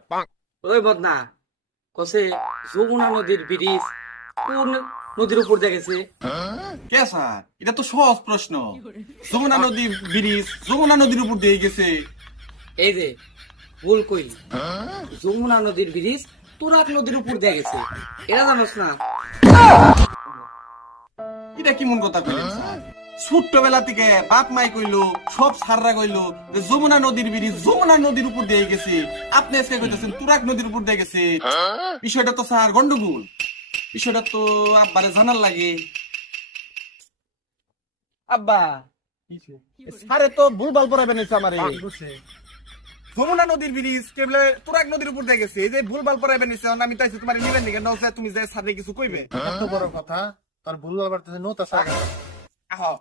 Start. ওই বদনা কসে যমুনা নদীর ব্রিজ কোন নদীর উপর দিয়ে গেছে? কে স্যার, এটা তো সহজ প্রশ্ন। যমুনা নদী ব্রিজ যমুনা নদীর উপর দিয়ে গেছে। এই যে ভুল কইলি, যমুনা নদীর ব্রিজ তুরাগ নদীর উপর দিয়ে গেছে, এটা জানোস না? এটা কি মন কথা কইলেন স্যার? ছোট্টবেলা থেকে বাপ মাই কইলো, সব সাররা কইলো যে যমুনা নদীর ব্রিজ যমুনা নদীর উপর দিয়ে গেছে। আপনি আজকে কইতেছেন তুরাগ নদীর উপর দিয়ে গেছে। বিষয়টা তো স্যার গন্ডগোল। বিষয়টা তো আব্বারে জানার লাগে। আব্বা, স্যারে তো ভুলভাল পড়াবেন আমারে। যমুনা নদীর ব্রিজ কেবলে তুরাগ নদীর উপর দিয়ে গেছে। এই যে ভুলভাল পড়াবেন আমি তাইছি তোমার নিবেন নিকে নাও তুমি যে স্যারে কিছু কইবে। এত বড় কথা তার ভুল বাড়তেছে নোতা সাগা আহ